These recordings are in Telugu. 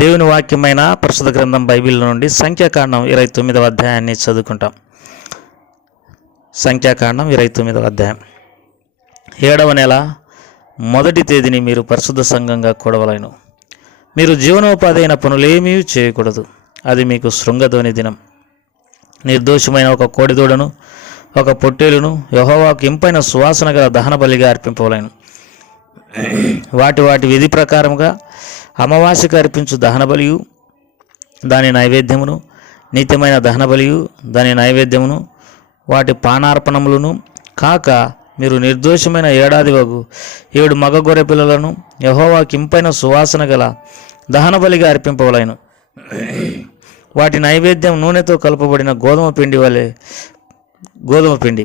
దేవుని వాక్యమైన పరిశుద్ధ గ్రంథం బైబిల్ నుండి సంఖ్యాకాండం 29వ అధ్యాయాన్ని చదువుకుంటాం. సంఖ్యాకాండం 29వ అధ్యాయం. 7వ నెల 1వ తేదీని మీరు పరిశుద్ధ సంఘంగా కూడవలెను. మీరు జీవనోపాధి అయిన పనులేమీ చేయకూడదు. అది మీకు శృంగధ్వని దినం. నిర్దోషమైన ఒక కోడిదూడను ఒక పొట్టేలును యెహోవాకు ఇంపైన సువాసన గల దహన బలిగా అర్పింపవలెను. వాటి విధి ప్రకారముగా అమావాస్యకు అర్పించు దహన బలియు దాని నైవేద్యమును, నిత్యమైన దహన బలియు దాని నైవేద్యమును, వాటి పానార్పణములను కాక మీరు నిర్దోషమైన ఏడాది వగు 7 మగ గొర్రె పిల్లలను యెహోవాకు ఇంపైన సువాసన గల దహన బలిగా అర్పింపవలెను. వాటి నైవేద్యం నూనెతో కలపబడిన గోధుమ పిండి.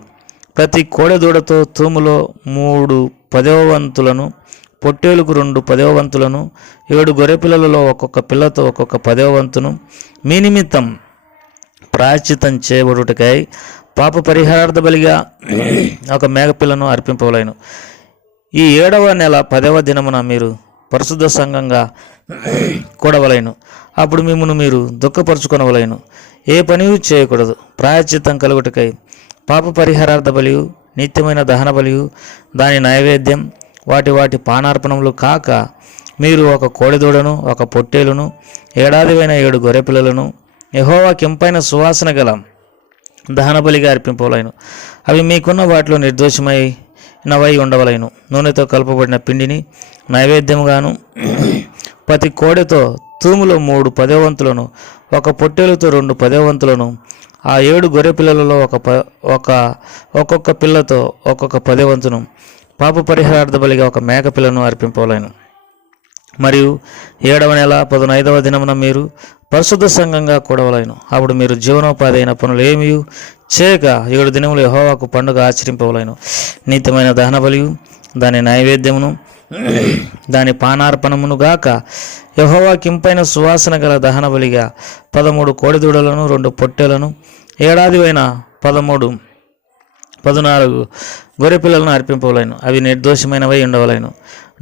ప్రతి కోడెదూడతో తూములో 3 10వ వంతులను, పొట్టేలుకు 2 10వ వంతులను, 7 గొర్రెపిల్లలలో ఒక్కొక్క పిల్లతో ఒక్కొక్క 10వ వంతును మీ నిమిత్తం ప్రాయశ్చిత్తం చేయబడుటకై పాప పరిహారార్థ బలిగా ఒక మేకపిల్లను అర్పింపవలెను. ఈ 7వ నెల 10వ దినమున మీరు పరిశుద్ధ సంఘంగా కూడవలెను. అప్పుడు మిమ్మును మీరు దుఃఖపరుచుకొనవలెను. ఏ పని చేయకూడదు. ప్రాయశ్చిత్తం కలుగుటకై పాప పరిహారార్థ బలియు, నిత్యమైన దహన బలియు దాని నైవేద్యం, వాటి పానార్పణములు కాక మీరు ఒక కోడిదూడను ఒక పొట్టేలును ఏడాదివైన 7 గొర్రెపిల్లలను యెహోవాకు ఇంపైన సువాసన గల దహన బలిగా అర్పింపవలెను. అవి మీకున్న వాటిలో నిర్దోషమైనవై ఉండవలెను. నూనెతో కలపబడిన పిండిని నైవేద్యముగాను, ప్రతి కోడెతో తూములో 3 10వ వంతులను, ఒక పొట్టేలుతో 2 10వ వంతులను, ఆ 7 గొర్రెపిల్లలలో ఒక్కొక్క పిల్లతో ఒక్కొక్క 10వ వంతును పాప పరిహారార్థ బలిగా ఒక మేకపిల్లను అర్పింపవలెను. మరియు 7వ నెల 15వ దినమున మీరు పరిశుద్ధ సంఘంగా కూడవలెను. అప్పుడు మీరు జీవనోపాధి అయిన పనులు ఏమీ చేయక 7 దినములు యెహోవాకు పండుగ ఆచరింపవలెను. నిత్యమైన దహన బలియు దాని నైవేద్యమును దాని పానార్పణమును గాక యెహోవాకు ఇంపైన సువాసన గల దహన బలిగా 13 కోడిదూడలను 2 పొట్టేలను ఏడాదివైన 14 గొర్రెపిల్లలను అర్పింపవలెను. అవి నిర్దోషమైనవై ఉండవలెను.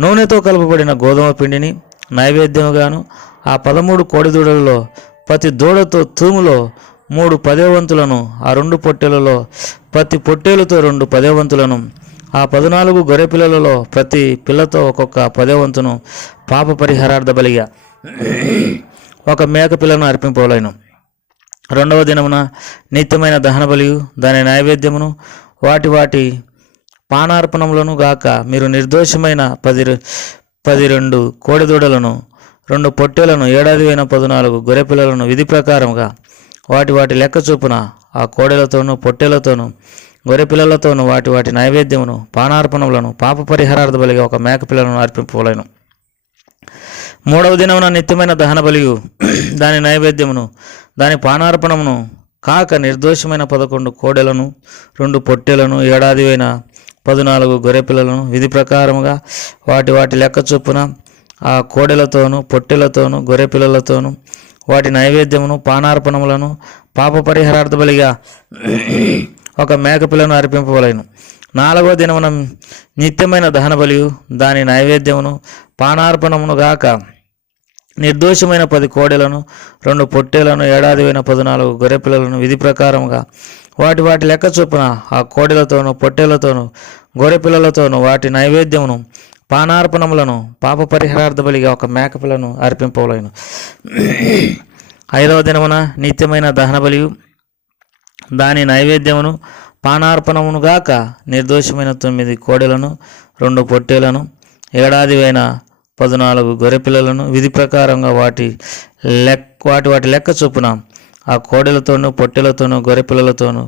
నూనెతో కలపబడిన గోధుమ పిండిని నైవేద్యముగాను, ఆ 13 కోడిదూడలలో ప్రతి దూడతో తూములో 3 10వ వంతులను, ఆ 2 పొట్టేలలో ప్రతి పొట్టేలుతో 2 10వ వంతులను, ఆ 14 గొర్రెపిల్లలలో ప్రతి పిల్లతో ఒక్కొక్క 10వ వంతును పాప పరిహారార్థ బలిగా ఒక మేకపిల్లను అర్పింపవలెను. 2వ దినమున నిత్యమైన దహన బలియు దాని నైవేద్యమును, వాటి పానార్పణములను గాక మీరు నిర్దోషమైన 12 కోడిదూడలను 2 పొట్టేలను ఏడాదివైన 14 గొర్రెపిల్లలను విధి ప్రకారముగా వాటి లెక్క చొప్పున ఆ కోడెలతోనూ పొట్టేలతోనూ గొర్రెపిల్లలతోనూ వాటి నైవేద్యమును పానార్పణములను పాప పరిహారార్థ బలిగా ఒక మేకపిల్లను అర్పింపవలెను. 3వ దినమున నిత్యమైన దహన బలియు దాని నైవేద్యమును దాని పానార్పణమును కాక నిర్దోషమైన 11 కోడెలను 2 పొట్టేలను ఏడాదివైన 14 గొర్రెపిల్లలను విధి ప్రకారముగా వాటి లెక్క చొప్పున ఆ కోడెలతోనూ పొట్టెలతోనూ గొర్రెపిల్లలతోనూ వాటి నైవేద్యమును పానార్పణములను పాప పరిహారార్థ బలిగా ఒక మేకపిల్లను అర్పింపవలెను. 4వ దినమున నిత్యమైన దహన బలియు దాని నైవేద్యమును పానార్పణమును గాక నిర్దోషమైన 10 కోడెలను 2 పొట్టేలను ఏడాదివైన 14 గొర్రెపిల్లలను విధి ప్రకారముగా వాటి లెక్క చొప్పున ఆ కోడెలతోనూ పొట్టేలతోనూ గొర్రెపిల్లలతోనూ వాటి నైవేద్యమును పానార్పణములను పాప పరిహారార్థ బలిగా ఒక మేకపిల్లను అర్పింపవలెను. 5వ దినమున నిత్యమైన దహన బలియు దాని నైవేద్యమును పానార్పణమును గాక నిర్దోషమైన 9 కోడెలను 2 పొట్టేలను ఏడాదివైన 14 గొర్రెపిల్లలను విధి ప్రకారంగా వాటి లెక్క చొప్పున ఆ కోడెలతోనూ పొట్టెలతోనూ గొర్రెపిల్లలతోనూ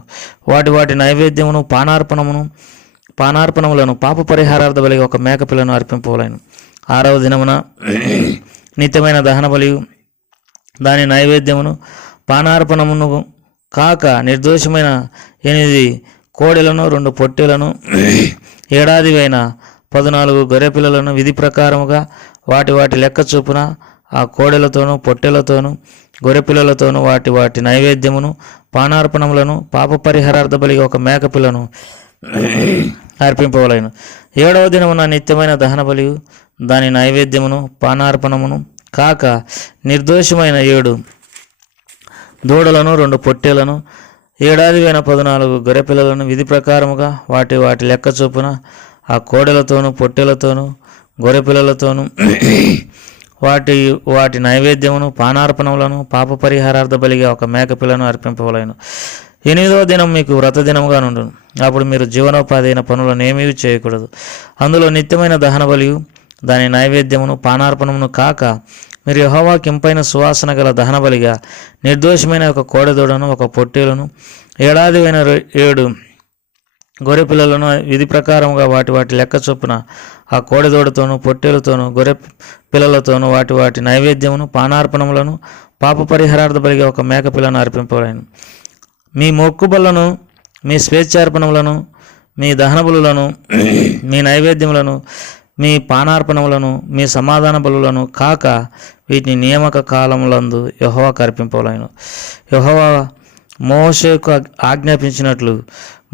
వాటి నైవేద్యమును పానార్పణములను పాప పరిహారార్థ బలిగా ఒక మేకపిల్లను అర్పింపవలెను. 6వ దినమున నిత్యమైన దహన బలియు దాని నైవేద్యమును పానార్పణమును కాక నిర్దోషమైన 8 కోడెలను 2 పొట్టేలను ఏడాదివైన 14 గొర్రెపిల్లలను విధి ప్రకారముగా వాటి లెక్క చొప్పున ఆ కోడెలతోనూ పొట్టెలతోనూ గొర్రెపిల్లలతోనూ వాటి నైవేద్యమును పానార్పణములను పాప పరిహారార్థ బలిగా ఒక మేకపిల్లను అర్పింపవలెను. 7వ దినమున నిత్యమైన దహన బలియు దాని నైవేద్యమును పానార్పణమును కాక నిర్దోషమైన 7 దూడలను 2 పొట్టేలను ఏడాది 14 గొర్రెపిల్లలను విధి ప్రకారముగా వాటి లెక్క చొప్పున ఆ కోడెలతోనూ పొట్టేలతోనూ గొర్రెపిల్లలతోనూ వాటి నైవేద్యమును పానార్పణములను పాప పరిహారార్థ బలిగా ఒక మేకపిల్లను అర్పింపవలెను. 8వ దినం మీకు వ్రత దినముగా నుండును. అప్పుడు మీరు జీవనోపాధి అయిన పనులను ఏమీ చేయకూడదు. అందులో నిత్యమైన దహన బలియు దాని నైవేద్యమును పానార్పణమును కాక మీరు యెహోవాకు ఇంపైన సువాసన గల దహన బలిగా నిర్దోషమైన ఒక కోడెదూడను 1 పొట్టేలును ఏడాది 7 గొర్రెపిల్లలను విధి ప్రకారముగా వాటి లెక్క చొప్పున ఆ కోడెదూడతోనూ పొట్టేలతోనూ గొర్రె పిల్లలతోనూ వాటి నైవేద్యమును పానార్పణములను పాప పరిహారార్థ బలిగా ఒక మేకపిల్లను అర్పింపలేను. మీ మొక్కుబళ్లను మీ స్వేచ్ఛార్పణములను మీ దహన బలులను మీ నైవేద్యములను మీ పానార్పణములను మీ సమాధాన బలులను కాక వీటిని నియామక కాలములందు యెహోవాకు అర్పింపలేను. యెహోవా మోషేకు ఆజ్ఞాపించినట్లు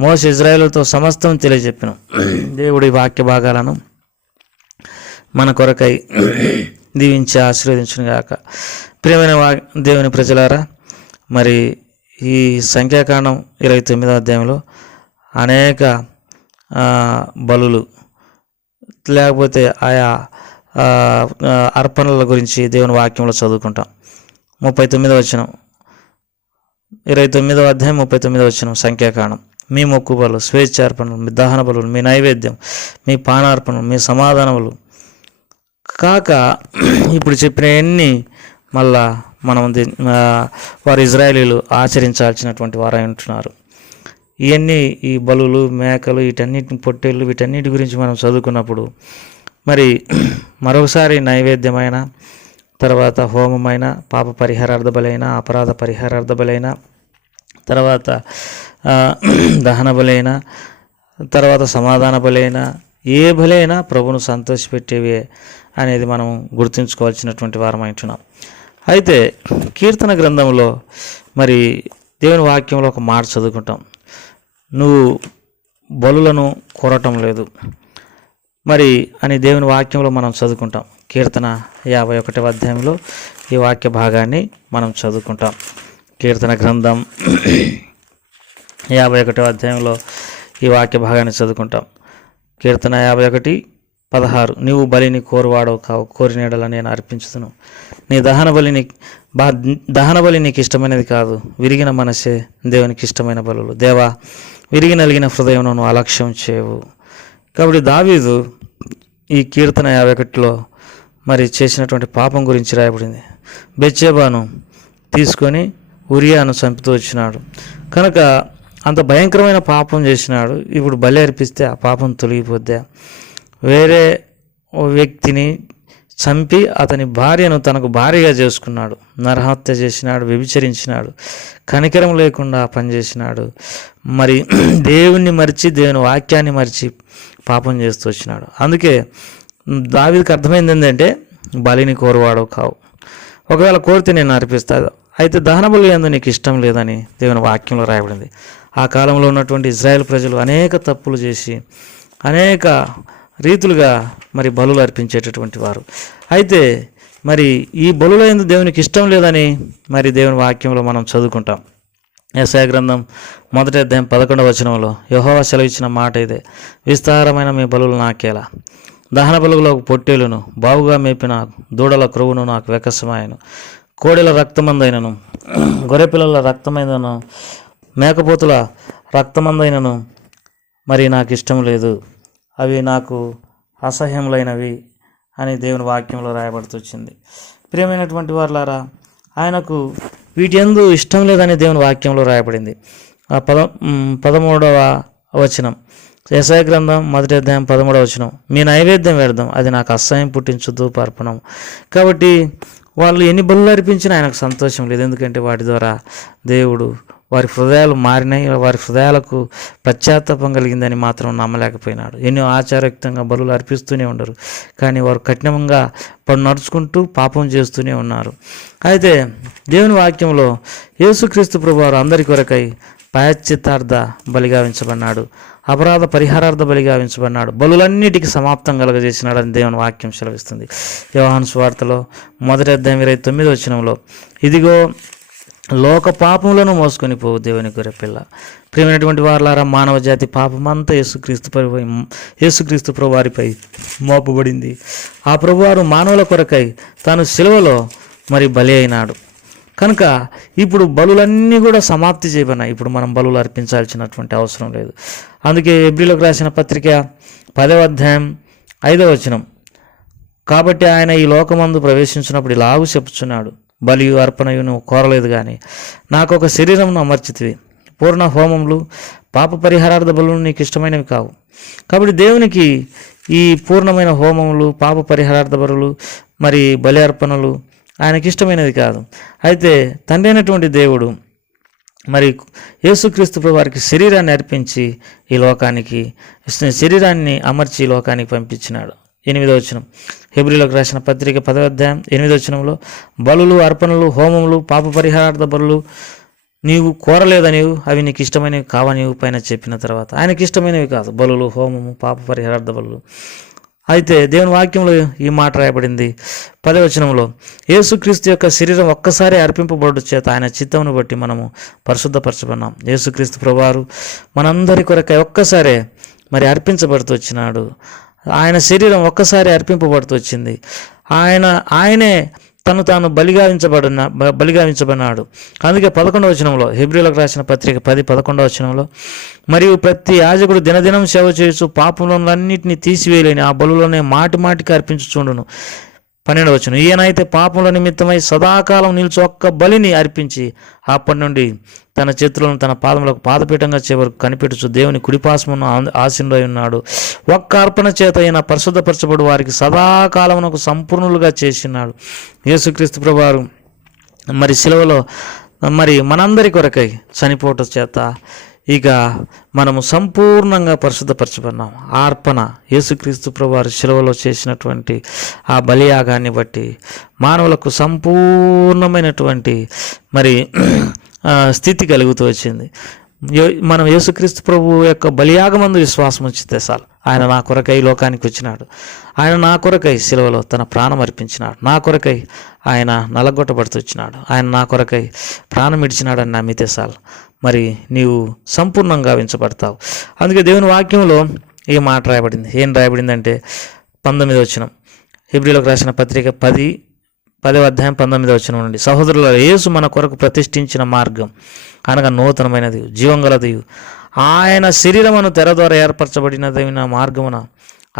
మోషే ఇశ్రాయేలుతో సమస్తం తెలియజెప్పెను. దేవుడి వాక్య భాగాలను మన కొరకై దీవించి ఆశీర్వదించును గాక. ప్రియమైన దేవుని ప్రజలారా, మరి ఈ సంఖ్యాకాండం 29వ అధ్యాయంలో అనేక బలులు లేకపోతే ఆయా అర్పణల గురించి దేవుని వాక్యంలో చదువుకుంటాం. 39వ వచనం, 29వ అధ్యాయం 39వ వచనం సంఖ్యాకాండం. మీ మొక్కు బలు, స్వేచ్ఛార్పణలు, మీ దహన బలులు, మీ నైవేద్యం, మీ పానార్పణలు, మీ సమాధానములు కాక ఇప్పుడు చెప్పినవన్నీ మళ్ళా మనం వారు ఇజ్రాయేలీలు ఆచరించాల్సినటువంటి వారై ఉంటున్నారు. ఇవన్నీ ఈ బలులు, మేకలు, వీటన్నిటి పొట్టేళ్ళు, వీటన్నిటి గురించి మనం చదువుకున్నప్పుడు మరి మరొకసారి నైవేద్యమైన తర్వాత హోమమైన పాప పరిహారార్థ బలైన అపరాధ పరిహారార్థ బలైన తర్వాత దహన బలైన తర్వాత సమాధాన బలైన ఏ బలైనా ప్రభును సంతోషపెట్టేవే అనేది మనం గుర్తుంచుకోవాల్సినటువంటి వారమైంటున్నాం. అయితే కీర్తన గ్రంథంలో మరి దేవుని వాక్యంలో ఒక మాట చదువుకుంటాం, నువ్వు బలులను కోరటం లేదు మరి అని దేవుని వాక్యంలో మనం చదువుకుంటాం. కీర్తన 51వ అధ్యాయంలో ఈ వాక్య భాగాన్ని మనం చదువుకుంటాం. కీర్తన గ్రంథం 51వ అధ్యాయంలో ఈ వాక్య భాగాన్ని చదువుకుంటాం. కీర్తన 51:16 నీవు బలిని కోరువాడవు కావు, కోరినేడల నేను అర్పించుదును. నీ దహన బలి నీకు ఇష్టమైనది కాదు, విరిగిన మనసే దేవునికి ఇష్టమైన బలులు. దేవా, విరిగి నలిగిన హృదయం నువ్వు అలక్ష్యం చేయవు. కాబట్టి దావీదు ఈ కీర్తన 51లో మరి చేసినటువంటి పాపం గురించి రాయబడింది. బెత్షెబాను తీసుకొని ఉరియాను చంపుతూ వచ్చినాడు కనుక అంత భయంకరమైన పాపం చేసినాడు. ఇప్పుడు బలి అర్పిస్తే ఆ పాపం తొలగిపోద్దా? వేరే వ్యక్తిని చంపి అతని భార్యను తనకు భార్యగా చేసుకున్నాడు, నరహత్య చేసినాడు, వ్యభిచరించినాడు, కనికరం లేకుండా పనిచేసినాడు. మరి దేవుణ్ణి మరిచి దేవుని వాక్యాన్ని మరిచి పాపం చేస్తూ వచ్చినాడు. అందుకే దావీదుకి అర్థమైంది ఏంటంటే బలిని కోరువాడవు కావు, ఒకవేళ కోరితే నేను అర్పిస్తాను. అయితే దహన బలి యందు నీకు ఇష్టం లేదని దేవుని వాక్యంలో రాయబడింది. ఆ కాలంలో ఉన్నటువంటి ఇజ్రాయెల్ ప్రజలు అనేక తప్పులు చేసి అనేక రీతులుగా మరి బలులు అర్పించేటటువంటి వారు. అయితే మరి ఈ బలుల యందు దేవునికి ఇష్టం లేదని మరి దేవుని వాక్యంలో మనం చదువుకుంటాం. యెషయా గ్రంథం 1వ అధ్యాయం 11వ వచనంలో యెహోవా సెలవిచ్చిన మాట ఇదే, విస్తారమైన మీ బలులు నాకేలా, దహన బలుగులో పొట్టేలును బావుగా మేపిన దూడల క్రొవ్వును నాకు వెకసమాయను. కోడెల రక్తమందైనను గొర్రెపిల్లల రక్తమైనను మేకపోతుల రక్తమందైనను మరి నాకు ఇష్టం లేదు, అవి నాకు అసహ్యములైనవి అని దేవుని వాక్యంలో రాయబడుతొచ్చింది. ప్రియమైనటువంటి వారులారా, ఆయనకు వీటి యందు ఇష్టం లేదని దేవుని వాక్యంలో రాయబడింది. 13వ వచనం, యెషయా గ్రంథం 1వ అధ్యాయం 13వ వచనం, మీ నైవేద్యం వ్యర్థం, అది నాకు అసహ్యం పుట్టించు ధూపార్పణం. కాబట్టి వాళ్ళు ఎన్ని బలులు అర్పించినా ఆయనకు సంతోషం లేదు. ఎందుకంటే వాటి ద్వారా దేవుడు వారి హృదయాలు మారినాయి, వారి హృదయాలకు పశ్చాత్తాపం కలిగిందని మాత్రం నమ్మలేకపోయినాడు. ఎన్నో ఆచారయుక్తంగా బలులు అర్పిస్తూనే ఉండరు, కానీ వారు కఠినంగా నడుచుకుంటూ పాపం చేస్తూనే ఉన్నారు. అయితే దేవుని వాక్యంలో యేసుక్రీస్తు ప్రభువారు అందరి కొరకై ప్రాయశ్చిత్తార్థ బలిగా ఉంచబడినాడు, అపరాధ పరిహారార్థ బలిగా ఉంచబడినాడు, బలులన్నిటికీ సమాప్తం కలగజేసినాడని దేవుని వాక్యం సెలవిస్తుంది. యోహాను సువార్తలో 1:29 ఇదిగో లోక పాపములను మోసుకొని పోవు దేవుని గొర్రెపిల్ల. ప్రియమైనటువంటి వారలారా, మానవ జాతి పాపమంతా యేసుక్రీస్తు ప్రభు వారిపై మోపబడింది. ఆ ప్రభువారు మానవుల కొరకై తాను సిలువలో బలి అయినాడు. కనుక ఇప్పుడు బలులన్నీ కూడా సమాప్తి చేయబడినాయి. ఇప్పుడు మనం బలులు అర్పించాల్సినటువంటి అవసరం లేదు. అందుకే హెబ్రీయులకు రాసిన పత్రిక 10:5 కాబట్టి ఆయన ఈ లోకమందు ప్రవేశించినప్పుడు ఇలాగూ చెప్పుచున్నాడు, బలియు అర్పణయు నువ్వు కోరలేదు కానీ నాకు ఒక శరీరంను అమర్చితివి, పూర్ణ హోమములు పాప పరిహారార్థ బలులు నీకు ఇష్టమైనవి కావు. కాబట్టి దేవునికి ఈ పూర్ణమైన హోమములు, పాప పరిహారార్థ బలులు, బలి అర్పణలు ఆయనకి ఇష్టమైనది కాదు. అయితే తండ్రి అయినటువంటి దేవుడు యేసుక్రీస్తు ప్రభు వారికి శరీరాన్ని అర్పించి ఈ లోకానికి శరీరాన్ని అమర్చి ఈ లోకానికి పంపించినాడు. 8 హెబ్రీయులకు రాసిన పత్రిక 10:8 బలులు అర్పణలు హోమములు పాప పరిహారార్థ బలులు నీవు కోరలేదనివు, అవి నీకు ఇష్టమైనవి కావనివు పైన చెప్పిన తర్వాత ఆయనకి ఇష్టమైనవి కాదు బలులు, హోమము, పాప పరిహారార్థ బలులు. అయితే దేవుని వాక్యంలో ఈ మాట రాయబడింది 10 యేసుక్రీస్తు యొక్క శరీరం ఒక్కసారి అర్పింపబడు చేత ఆయన చిత్తమును బట్టి మనము పరిశుద్ధపరచబడినాం. యేసుక్రీస్తు ప్రభువారు మనందరి కొరకై ఒక్కసారే అర్పించబడుతూ వచ్చినాడు. ఆయన శరీరం ఒక్కసారి అర్పింపబడుతూ వచ్చింది. ఆయనే తాను బలిగా ఉంచబడినాడు. అందుకే 11 హెబ్రీయులకు రాసిన పత్రిక 10:11 మరియు ప్రతి యాజకుడు దినదినం సేవ చేయొచ్చు, పాపములన్నింటినీ తీసివేయలేని ఆ బలులోనే మాటికి అర్పించుచుండును. 12 ఈయనైతే పాపముల నిమిత్తమై సదాకాలం నిలిచి ఒక్క బలిని అర్పించి అప్పటి నుండి తన చేతులను తన పాదములకు పాదపీఠంగా చివరకు కనిపెట్టుచు దేవుని కుడిపాసమును ఆసీనుడై ఉన్నాడు. ఒక్క అర్పణ చేత అయిన పరిశుద్ధపరచబడు వారికి సదాకాలమునకు సంపూర్ణులుగా చేసినాడు. యేసుక్రీస్తు ప్రభువారు శిలువలో మనందరి కొరకై చనిపోవటం చేత ఇక మనము సంపూర్ణంగా పరిశుద్ధపరచబడినాం. ఆ అర్పణ యేసుక్రీస్తు ప్రభువారు శిలువలో చేసినటువంటి ఆ బలియాగాన్ని బట్టి మానవులకు సంపూర్ణమైనటువంటి స్థితి కలుగుతూ వచ్చింది. మనం యేసుక్రీస్తు ప్రభు యొక్క బలియాగమందు విశ్వాసం ఉంచితే చాలు. ఆయన నా కొరకై లోకానికి వచ్చినాడు, ఆయన నా కొరకై శిలువలో తన ప్రాణం అర్పించినాడు, నా కొరకై ఆయన నలగొట్టబడుతూ వచ్చినాడు, ఆయన నా కొరకై ప్రాణం ఇడిచినాడని నమ్మితే చాలు నీవు సంపూర్ణంగా గావించబడతావు. అందుకే దేవుని వాక్యంలో ఈ మాట రాయబడింది. ఏం రాయబడిందంటే 19 హెబ్రీయులకు రాసిన పత్రిక 10:19 నుండి సహోదరుల యేసు మన కొరకు ప్రతిష్ఠించిన మార్గం అనగా నూతనమైనది జీవంగలది ఆయన శరీరమును తెర ద్వారా ఏర్పరచబడినదైన మార్గమున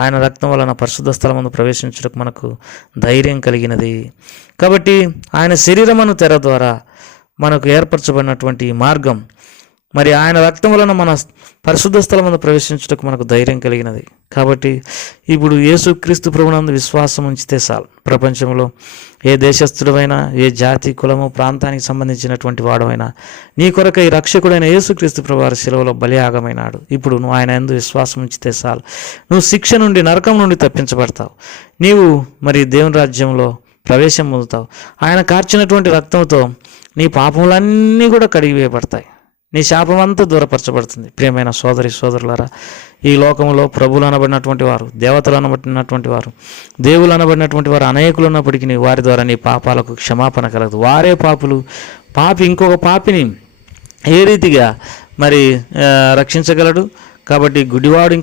ఆయన రక్తం వలన పరిశుద్ధ స్థలమును ప్రవేశించుటకు మనకు ధైర్యం కలిగినది. కాబట్టి ఆయన శరీరమును తెర ద్వారా మనకు ఏర్పరచబడినటువంటి మార్గం ఆయన రక్తం వలన మన పరిశుద్ధ స్థలమును ప్రవేశించుటకు మనకు ధైర్యం కలిగినది. కాబట్టి ఇప్పుడు యేసుక్రీస్తు ప్రభునందు విశ్వాసం ఉంచితే చాలు. ప్రపంచంలో ఏ దేశస్థుడైనా, ఏ జాతి, కులము, ప్రాంతానికి సంబంధించినటువంటి వాడమైనా నీ కొరకై రక్షకుడైన యేసుక్రీస్తు ప్రభువారు శిలువలో బలియాగమైనాడు. ఇప్పుడు నువ్వు ఆయన యందు విశ్వాసం ఉంచితే చాలు. నువ్వు శిక్ష నుండి, నరకం నుండి తప్పించబడతావు. నీవు దేవుని రాజ్యంలో ప్రవేశం పొందుతావు. ఆయన కార్చినటువంటి రక్తంతో నీ పాపములన్నీ కూడా కడిగివేయబడతాయి. నీ శాపం అంతా దూరపరచబడుతుంది. ప్రియమైన సోదరులారా, ఈ లోకంలో ప్రభువులు అనబడినటువంటి వారు, దేవతలు అనబడినటువంటి వారు, దేవులు అనబడినటువంటి వారు అనేకులు ఉన్నప్పటికీ వారి ద్వారా నీ పాపాలకు క్షమాపణ కలగదు. వారే పాపులు. ఇంకొక పాపిని ఏ రీతిగా రక్షించగలడు? కాబట్టి గుడ్డివాడు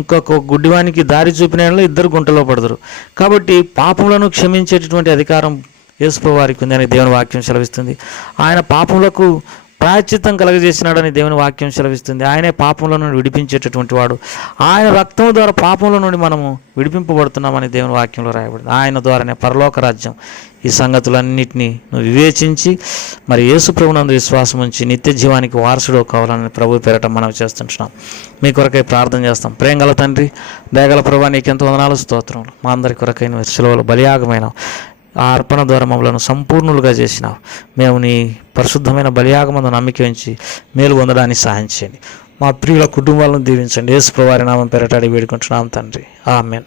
ఇంకొక గుడ్డివానికి దారి చూపిన ఇద్దరు గుంటలో పడదురు. కాబట్టి పాపములను క్షమించేటటువంటి అధికారం యేసుప్రభువు వారికి ఉందని దేవుని వాక్యం సెలవిస్తుంది. ఆయన పాపములకు ప్రాయశ్చిత్తం కలగజేసినాడని దేవుని వాక్యం సెలవిస్తుంది. ఆయనే పాపంలో నుండి విడిపించేటటువంటి వాడు. ఆయన రక్తం ద్వారా పాపంలో నుండి మనము విడిపింపబడుతున్నామని దేవుని వాక్యంలో రాయబడింది. ఆయన ద్వారానే పరలోక రాజ్యం. ఈ సంగతులన్నింటినీ నువ్వు వివేచించి యేసు ప్రభునందు విశ్వాసం ఉంచి నిత్య జీవానికి వారసుడు కావాలని ప్రభు పేరట మనం చేస్తుంటున్నాం. మీ కొరకై ప్రార్థన చేస్తాం. ప్రేమగల తండ్రి, దయగల ప్రభువా, నీకెంతో వందనాలు, స్తోత్రములు. మా అందరి కొరకై నువ్వు శిలువలో బలియాగమైన ఆ అర్పణ ద్వారా మమ్మల్ని సంపూర్ణులుగా చేసినావు. మేము నీ పరిశుద్ధమైన బలియాగమందు నమ్మిక ఉంచి మేలు పొందడానికి సహాయం చేయండి. మా ప్రియుల కుటుంబాలను దీవించండి. యేసు ప్రభువారి నామం పేరట అడిగి వేడుకుంటున్నాం తండ్రి. ఆమేన్.